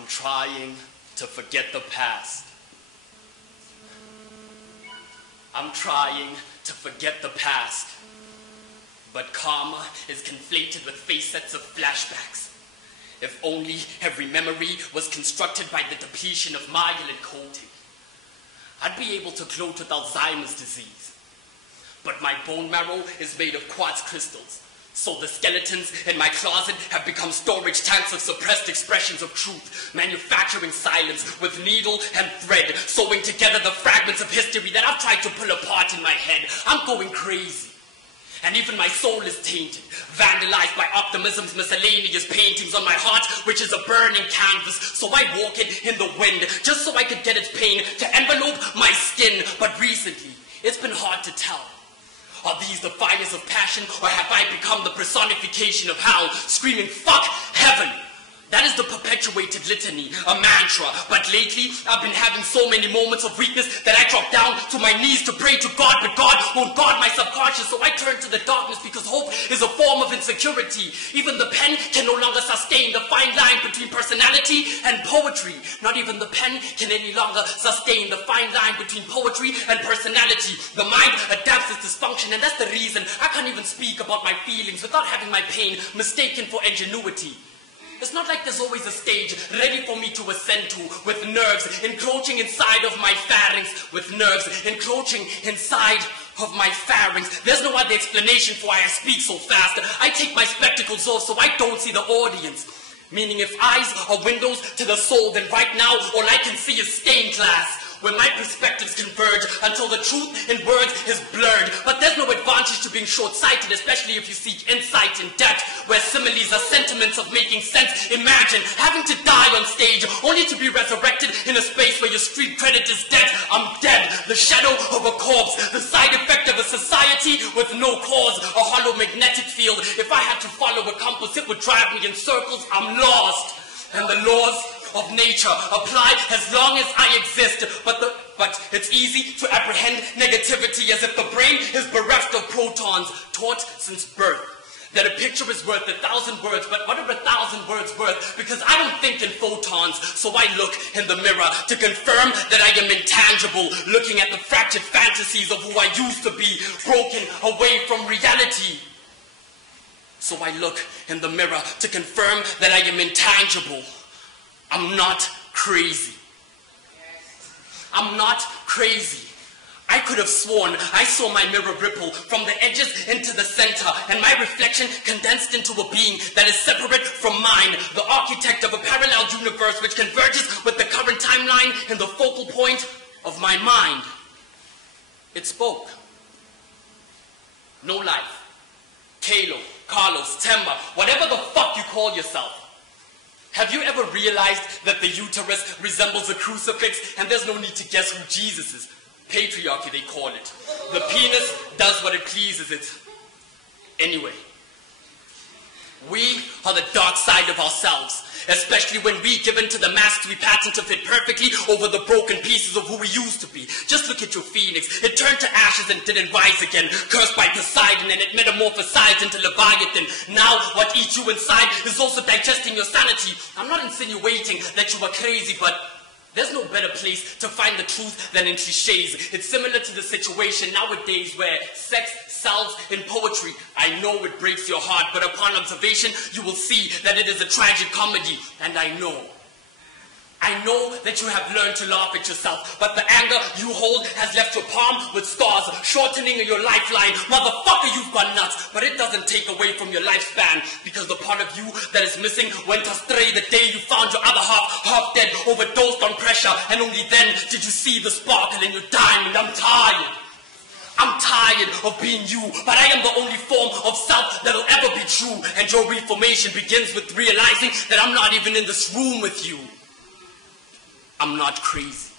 I'm trying to forget the past. I'm trying to forget the past. But karma is conflated with facets of flashbacks. If only every memory was constructed by the depletion of myelin coating, I'd be able to gloat with Alzheimer's disease. But my bone marrow is made of quartz crystals, so the skeletons in my closet have become storage tanks of suppressed expressions of truth, manufacturing silence with needle and thread, sewing together the fragments of history that I've tried to pull apart in my head. I'm going crazy. And even my soul is tainted, vandalized by optimism's miscellaneous paintings on my heart, which is a burning canvas. So I walk it in the wind, just so I could get its pain to envelope my skin. But recently, it's been hard to tell. Are these the fires of passion, or have I become the personification of hell, screaming, fuck heaven? That is the perpetuated litany, a mantra. But lately, I've been having so many moments of weakness that I drop down to my knees to pray to God, but God won't guard my subconscious, so I turn to the darkness because hope is a form of insecurity. Even the pen can no longer sustain the fine line between personality and poetry. Not even the pen can any longer sustain the fine line between poetry and personality. The mind adapts its dysfunction, and that's the reason I can't even speak about my feelings without having my pain mistaken for ingenuity. It's not like there's always a stage ready for me to ascend to, with nerves encroaching inside of my pharynx, with nerves encroaching inside of my pharynx. There's no other explanation for why I speak so fast. I take my spectacles off so I don't see the audience. Meaning if eyes are windows to the soul, then right now all I can see is stained glass, where my perspectives converge until the truth in words is blurred. But there's no advantage to being short-sighted, especially if you seek insight in depth, where similes are sentiments of making sense. Imagine having to die on stage, only to be resurrected in a space where your street credit is dead. I'm dead, the shadow of a corpse, the side effect of a society with no cause, a hollow magnetic field. If I had to follow a compass, it would drive me in circles. I'm lost. And the laws of nature apply as long as I exist, but it's easy to apprehend negativity as if the brain is bereft of protons, taught since birth that a picture is worth 1,000 words, but what are 1,000 words worth? Because I don't think in photons, so I look in the mirror to confirm that I am intangible, looking at the fractured fantasies of who I used to be, broken away from reality. So I look in the mirror to confirm that I am intangible. I'm not crazy. I'm not crazy. I could have sworn I saw my mirror ripple from the edges into the center, and my reflection condensed into a being that is separate from mine, the architect of a parallel universe which converges with the current timeline in the focal point of my mind. It spoke. NoLIFE, Kalo, Carlos, Temba, whatever the fuck you call yourself. Have you ever realized that the uterus resembles a crucifix and there's no need to guess who Jesus is? Patriarchy, they call it. The penis does what it pleases it. Anyway, we are the dark side of ourselves, especially when we give in to the masks we pattern to fit perfectly over the broken pieces of who we used to be. Just look at your phoenix. It turned to ashes and didn't rise again, cursed by Poseidon, and it metamorphosized into Leviathan. Now what eats you inside is also digesting your sanity. I'm not insinuating that you are crazy, but there's no better place to find the truth than in cliches. It's similar to the situation nowadays where sex sells in poetry. I know it breaks your heart, but upon observation, you will see that it is a tragic comedy. And I know that you have learned to laugh at yourself, but the anger you hold has left your palm with scars, shortening your lifeline. Motherfucker, you've gone nuts, but it doesn't take away from your lifespan, because the part of you that is missing went astray the day you found your other half dead, overdosed on pressure, and only then did you see the sparkle in your diamond. I'm tired. I'm tired of being you, but I am the only form of self that'll ever be true, and your reformation begins with realizing that I'm not even in this room with you. I'm not crazy.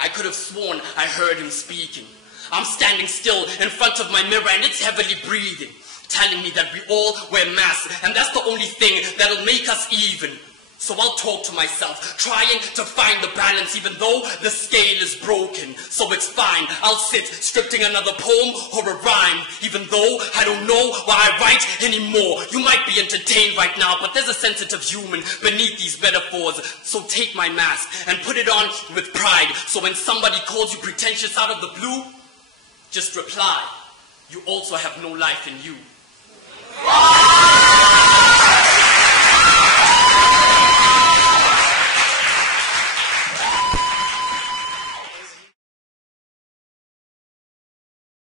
I could have sworn I heard him speaking. I'm standing still in front of my mirror and it's heavily breathing, telling me that we all wear masks and that's the only thing that'll make us even. So I'll talk to myself, trying to find the balance even though the scale is broken. So it's fine, I'll sit scripting another poem or a rhyme, even though I don't know why I write anymore. You might be entertained right now, but there's a sensitive human beneath these metaphors. So take my mask and put it on with pride. So when somebody calls you pretentious out of the blue, just reply, you also have no life in you.